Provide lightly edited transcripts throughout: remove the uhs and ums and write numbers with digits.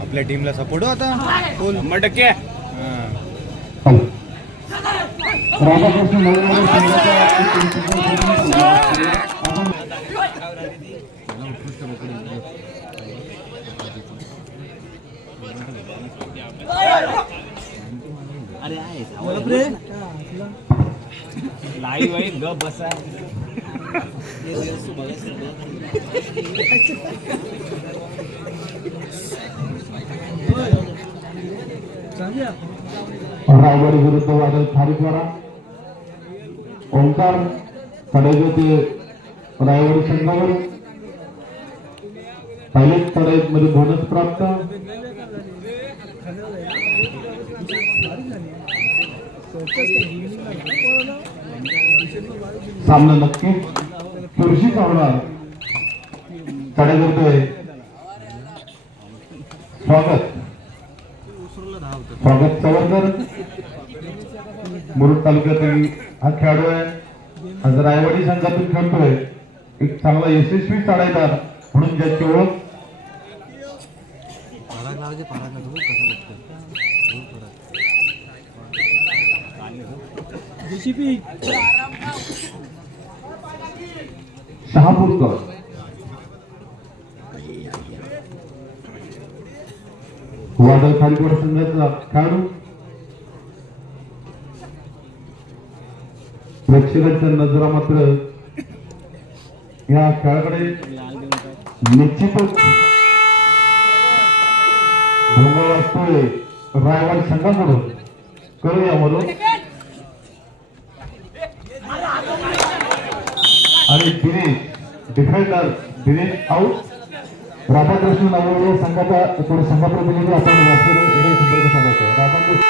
आपल्या टीमला सपोर्ट हो आता 100%. अरे आहे लाईव्ह आहे ग बसा. रायगड विरुद्ध वादळ खारीद्वारा ओंकार कडेजे ते रायगड संघावर पहिलेच मध्ये बोनस प्राप्त. सामना नक्की चुरशीच होणार. कडेजे स्वागत चवरकर मुरुड तालुक्यातील हा खेळाडू आहे. आज रायवाडी संघातून खेळतोय. एक चांगला यशस्वी चढाईदार म्हणून ज्याची ओळख. शहापूरकर वादळ खालीकोट संघाचा खेळाडू. प्रेक्षकांच्या नजरा मात्र या खेळाकडे निश्चितच भोंगा वाजतोय रायवाड संघाकडून. करूया म्हणून आणि दिनेश डिफेंडर दिनेश आऊट. राधाकृष्ण नावडे संघाचा थोडं संघ प्रतिनिधी आपण संपर्क साधायचा. राधाकृष्ण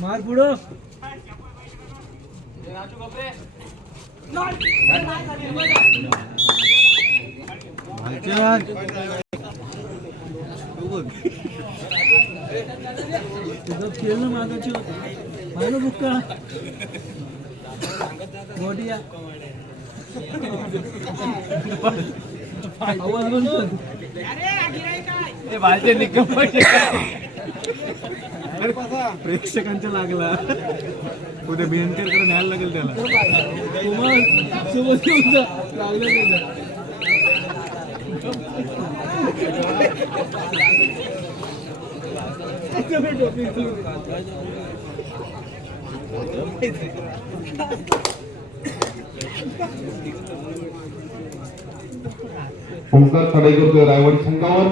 मार पुढं केलं मागाची होतं बुक्का मोठिया आवाज बंद प्रेक्षकांच्या लागला. उद्या बियनकरकडे न्यायला लागेल त्याला. ओंकार कडेकर रायवाडी संघावर.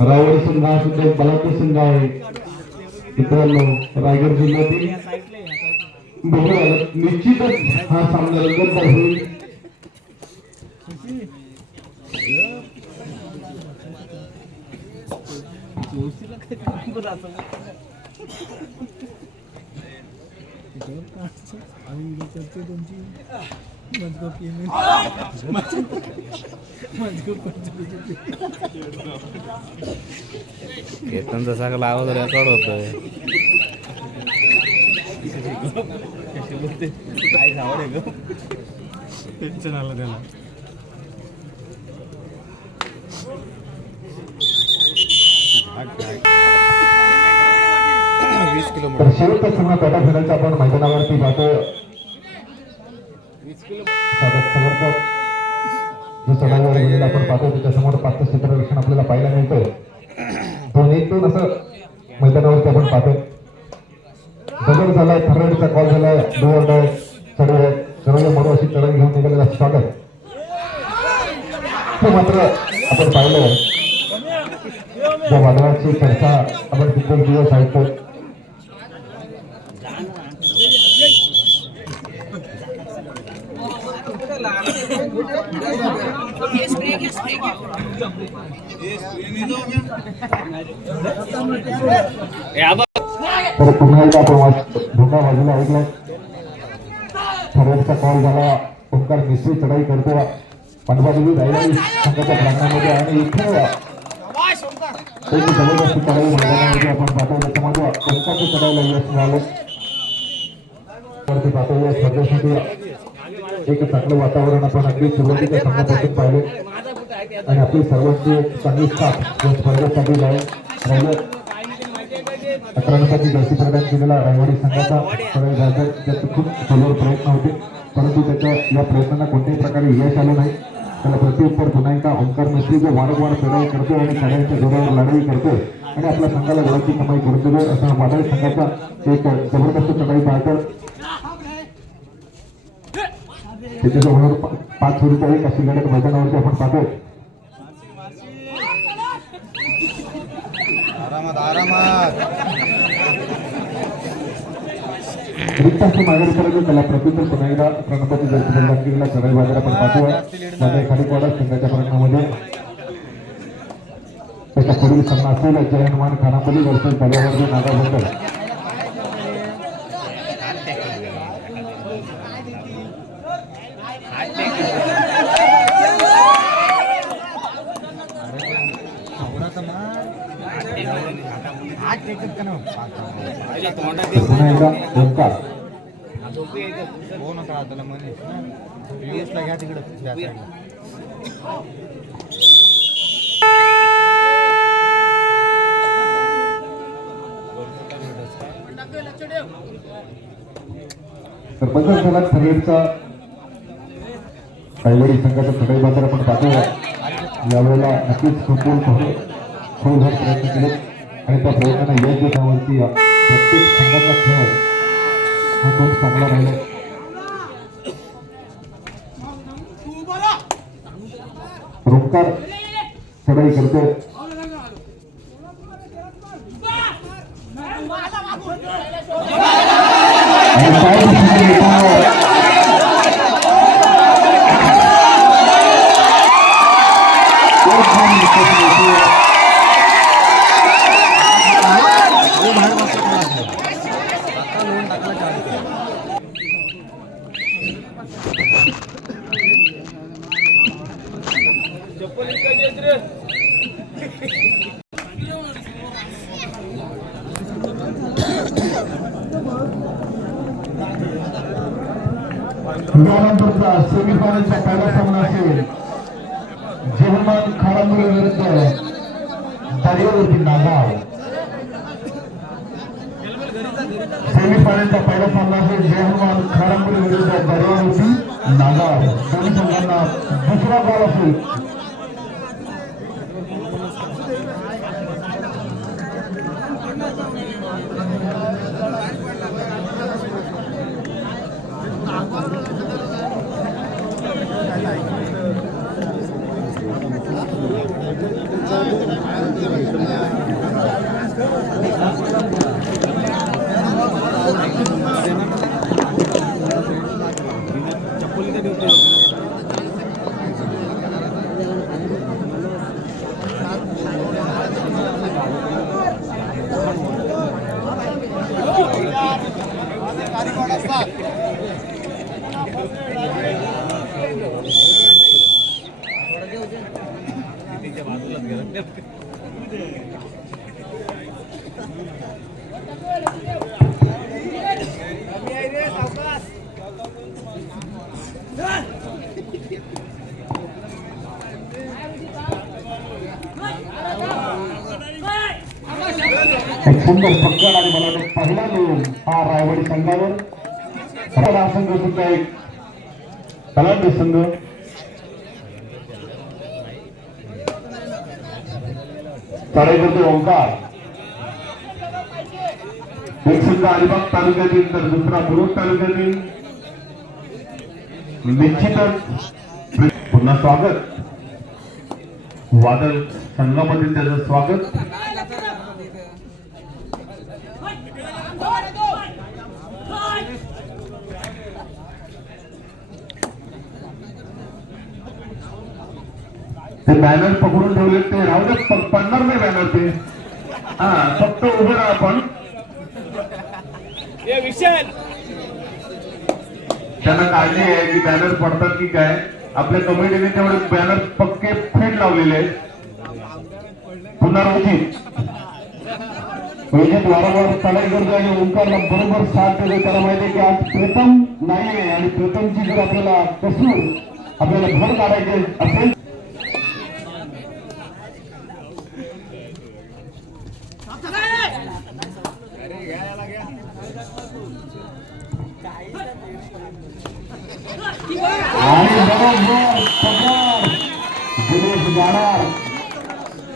रायवाडी संघ हा सुद्धा बलाढ्य संघ आहे मित्रांनो. रायगड जिल्ह्यातील निश्चितच हा सामना रंगतदार होईल. केतनचा सगळा आवाज रेकॉर्ड होतोय. टेन्शन आलं त्याला. तर शेवटचा सामना पेटा फेरायचा आपण मैदानावरती जातो. समर्पक जो चढाईवर आपण पाहतो त्याच्यासमोर 5 क्षेत्ररक्षण आपल्याला पाहायला मिळतं. 2-1 असं मैदानावरती आपण पाहतो. दगड झालाय, थर्राडीचा कॉल झालाय, डोअर चढव सर्व मरो अशी चढाई घेऊन निघालेला स्वागत. ते मात्र आपण पाहिलं ज्या वादळाची चर्चा आपण कित्येक दिवस ऐकतो. तर पुन्हा एकदा आपण धोका बाजूला ऐकला. थर्राडीचा कॉल झाला. ओंकार निश्चित चढाई करतो. पंढरपूर रायवाडी संघाच्या प्रांगणामध्ये आणि इथे एक जबरदस्त चढाई मैदानामध्ये आपण पाहतो. त्याच्यामध्ये कोणत्याही चढाईला यश मिळालं वरती पाहतो. या स्पर्धेसाठी एक चांगलं वातावरण आपण अगदी सुरुवातीच्या संघापासून पाहिले आणि आपली सर्वांची एक चांगली साथ या स्पर्धेसाठी राहिलं. 11 नंबरची जर्सी प्रदान केलेला रायवाडी संघाचा चढाई झाला. त्याचे खूप सलोर प्रयत्न होते, परंतु त्याच्या या प्रयत्नांना कोणत्याही प्रकारे यश आलं नाही. त्याला प्रत्युत्तर पुन्हा एकदा ओंकार मैत्री जो वारंवार चढाई करतो आणि चढाईच्या जोरावर लढाई करतो आणि आपल्या संघाला गोळाची कमाई करून देतो असा वादळ संघाचा एक जबरदस्त चढाई पाहतो. त्याच्याजवळ 5 विरुद्ध 1 अशी लढत मैदानावरती आपण पाहतो. रिक्ताची मागणी करायची त्याला प्रत्युत्तर पुन्हा एकदा प्रणपती जयला चढाई बाजार आपण पाहतोय. खाडीपाडा संघाच्या प्रयत्नामध्ये त्याचा पुढील सामना असेल जय हनुमान खानापली वर्सेस दर्यावर्दी नागाबंदर. पुन्हा एकदा ओंकार घ्या तिकडं तर बदल झाला परेडचा रायवाडी संघाचा चढाई बाजार आपण पाहतो. यावेळेला नक्कीच खोलभर प्रयत्न केले आणि त्या प्रयत्नांना यश देण्यावरती प्रत्येक संघाचा खेळ हा खूप चांगला राहिला. ओंकार चढाई करतो. यानंतरचा सेमीफायनलचा पहिला सामना असेल जय हनुमान खानापुरी विरुद्ध दर्यावर्दी नागाव. सेमीफायनलचा पहिला सामना असेल जय हनुमान खानापुरी विरुद्ध दर्यावर्दी नागाव. दोन्ही संघांना दुसरा बॉल असेल. एक सुंदर पकड आणि मला वाटतं पहिला नियम हा रायवाडी संघावर संघ सुद्धा एक कलांडी संघ चढाई करतो. ओंकार एक संघ अलिबाग तालुक्यातील तर दुसरा मुरुड तालुक्यातील. निश्चितच पुन्हा स्वागत वादळ संघामधील त्याचं स्वागत. ते बॅनर पकडून ठेवले ते राहू दे, पडणार नाही बॅनर ते. हा फक्त उभं राहा आपण. त्यांना काळजी आहे की बॅनर पडतात की काय. आपल्या कमिटीने तेवढे बॅनर पक्के फेट लावलेले आहेत. पुन्हा रोजित वारंवार तलाय करतो आणि ओंकारला बरोबर साथ देतो. त्याला माहिती आहे की आज प्रथम नाहीये आणि प्रथमची जर आपल्याला कसून आपल्याला भर काढायचे असेल आणि बरोबर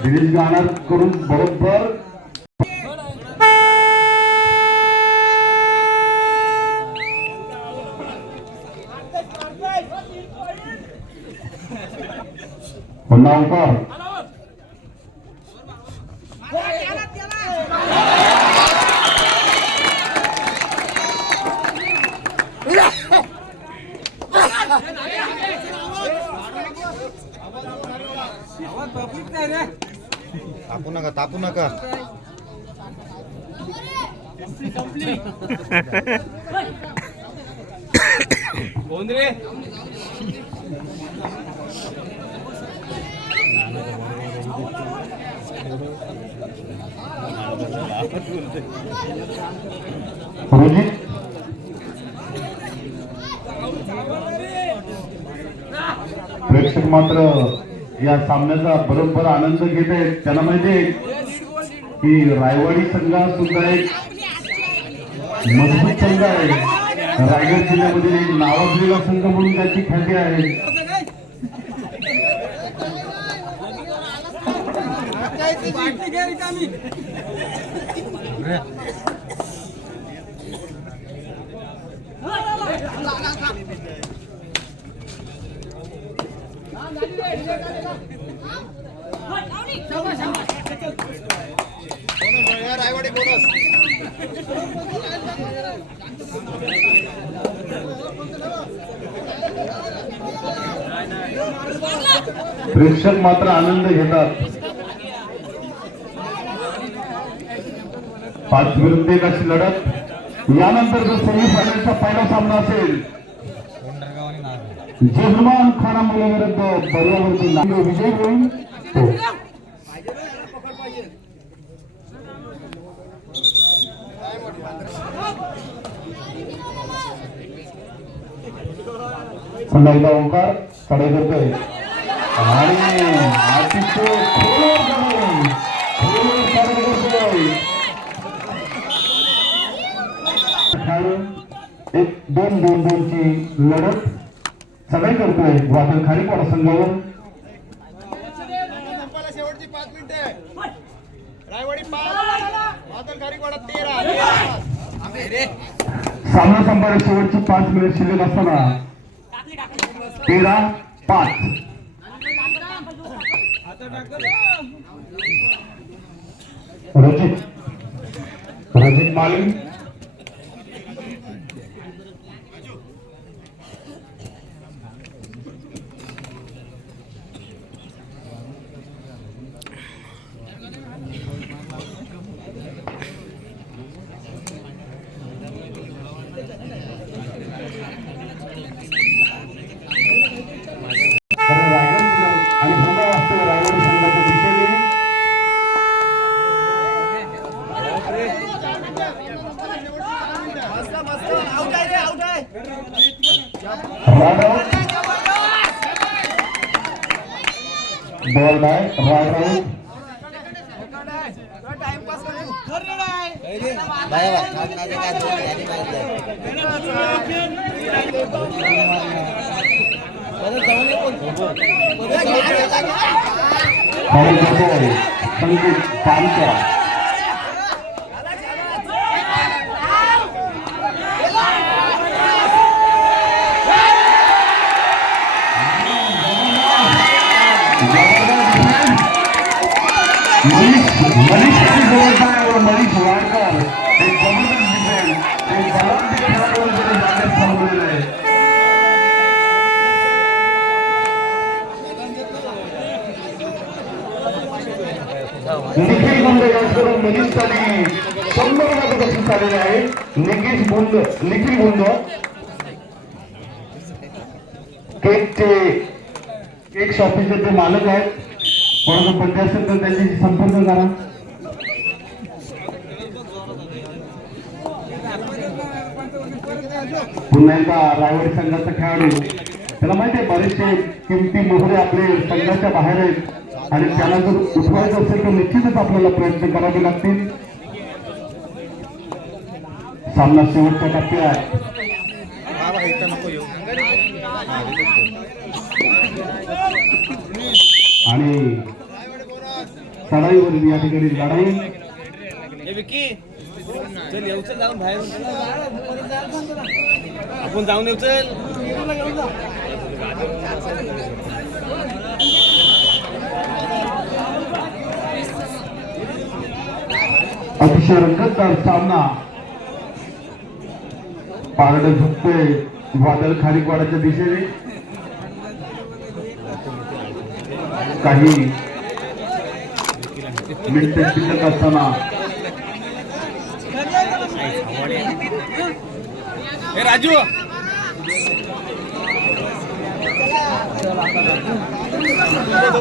दिनेश गाणार करून बरोबर पुन्हा ओंकार तापू नका कोण रे? प्रेक्षक मात्र या सामन्याचा बरोबर आनंद घेत आहेत. त्यांना माहिती आहे की रायवाडी संघ सुद्धा एक मजबूत संघ आहे. रायगड जिल्ह्यामध्ये एक नावाजलेला संघ म्हणून त्याची ख्याती आहे. रायवाडी बोनस प्रेक्षक मात्र आनंद घेतात. 5 विरुद्ध 1 अशी लढत. यानंतर जो सेमीफायनलचा पहिला सामना असेल जजमान खानामुळे विरुद्ध पर्यावरती विजय होईल. पुन्हा एकदा ओंकार कडे करतोय आणि अतिशय एक 2-2-2ची लढत सगळे करतोय वादळ खारीपाडा संघावर. शेवटची 5 मिनिटे रायवाडी 5 वादळ खारीपाडा 13. सामना संपायला शेवटची 5 मिनिट शिल्लक असताना 13-5. रजित माली आणि पुन्हा असतो रायगड संघाच्या दिशेने. Ball by Raigad. संगीत पालिका मनीष वाडकर एक जबरदस्त डिफेंस एक बलाढ्य खेळाडू जागेत थांबलेले आहे. निखिल गुंड यांच्याकडून मनीष साठी 100 बक्षीस आलेले आहे. निखिल गुंड केक शॉपीचे जे मालक आहेत कोणाचा बर्थडे असेल तर त्यांच्याशी संपर्क करा. पुन्हा एकदा रायवाडी संघाचा खेळाडू त्याला माहिती आहे बरेचसे किमती मोहरे आपले संघाच्या बाहेर आहेत आणि त्याला जर उठवायचं असेल तर निश्चितच आपल्याला प्रयत्न करावे लागतील. सामना शेवटच्या टप्प्यात आणि चढाईवरील या ठिकाणी लढाई. चल येऊ चल जाऊन बाहेर आपण जाऊन येऊ चल. अतिशय रंगतदार सामना. पारडं झुकते वादळ खारीकवाडाच्या दिशेने. काही मिनिटे शिल्लक असताना हे राजू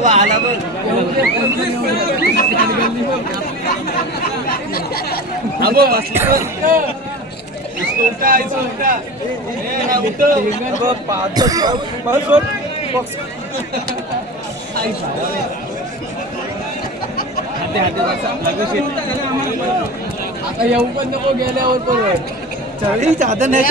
आला बघ. उलटा उलटा आता येऊ पण नको गेल्यावर पण चढी साधन नाही.